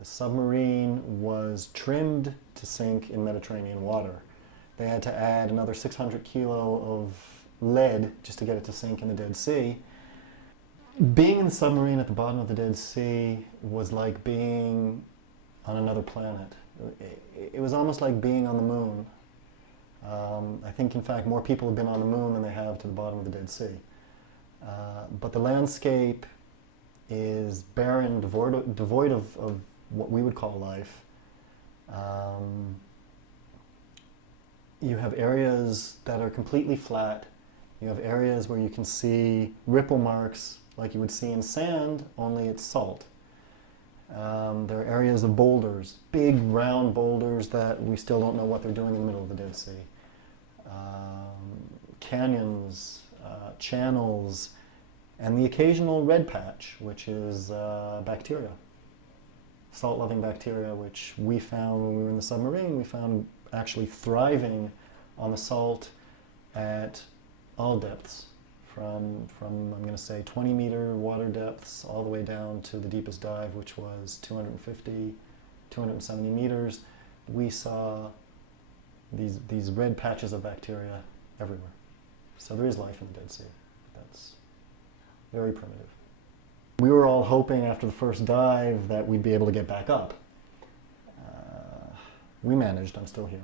The submarine was trimmed to sink in Mediterranean water. They had to add another 600 kilo of lead just to get it to sink in the Dead Sea. Being in the submarine at the bottom of the Dead Sea was like being on another planet. It was almost like being on the moon. I think, in fact, more people have been on the moon than they have to the bottom of the Dead Sea. But the landscape is barren, devoid of what we would call life. You have areas that are completely flat. You have areas where you can see ripple marks like you would see in sand, only it's salt. There are areas of boulders, big round boulders that we still don't know what they're doing in the middle of the Dead Sea. Canyons, channels, and the occasional red patch, which is bacteria. Salt-loving bacteria, which we found when we were in the submarine, we found actually thriving on the salt at all depths, from I'm going to say 20-meter water depths all the way down to the deepest dive, which was 250, 270 meters. We saw these red patches of bacteria everywhere. So there is life in the Dead Sea. That's very primitive. We were all hoping after the first dive that we'd be able to get back up. We managed, I'm still here.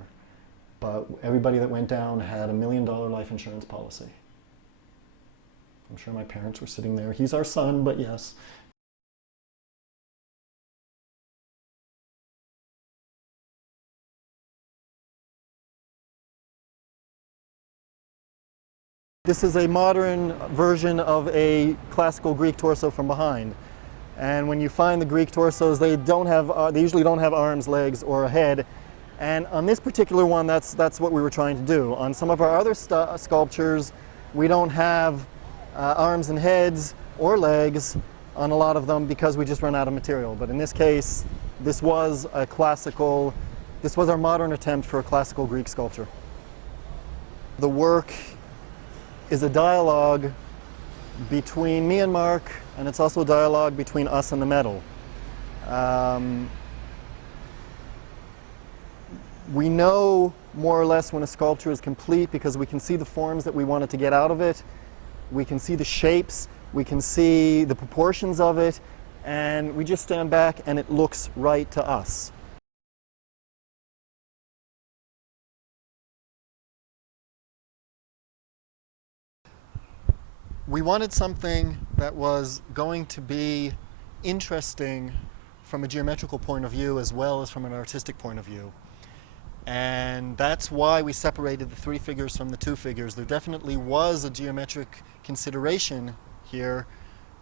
But everybody that went down had $1 million life insurance policy. I'm sure my parents were sitting there. He's our son, but yes. This is a modern version of a classical Greek torso from behind. And when you find the Greek torsos, they usually don't have arms, legs, or a head. And on this particular one, that's what we were trying to do. On some of our other sculptures, we don't have arms and heads or legs on a lot of them because we just run out of material. But in this case, this was our modern attempt for a classical Greek sculpture. The work is a dialogue between me and Mark, and it's also a dialogue between us and the metal. We know more or less when a sculpture is complete because we can see the forms that we wanted to get out of it. We can see the shapes, we can see the proportions of it, and we just stand back and it looks right to us. We wanted something that was going to be interesting from a geometrical point of view as well as from an artistic point of view. And that's why we separated the 3 figures from the 2 figures. There definitely was a geometric consideration here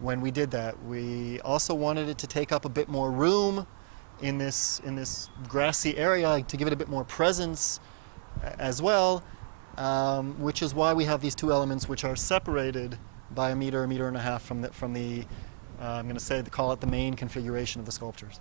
when we did that. We also wanted it to take up a bit more room in this grassy area, to give it a bit more presence as well, which is why we have these 2 elements which are separated by a meter and a half from the I'm going to call it the main configuration of the sculptures.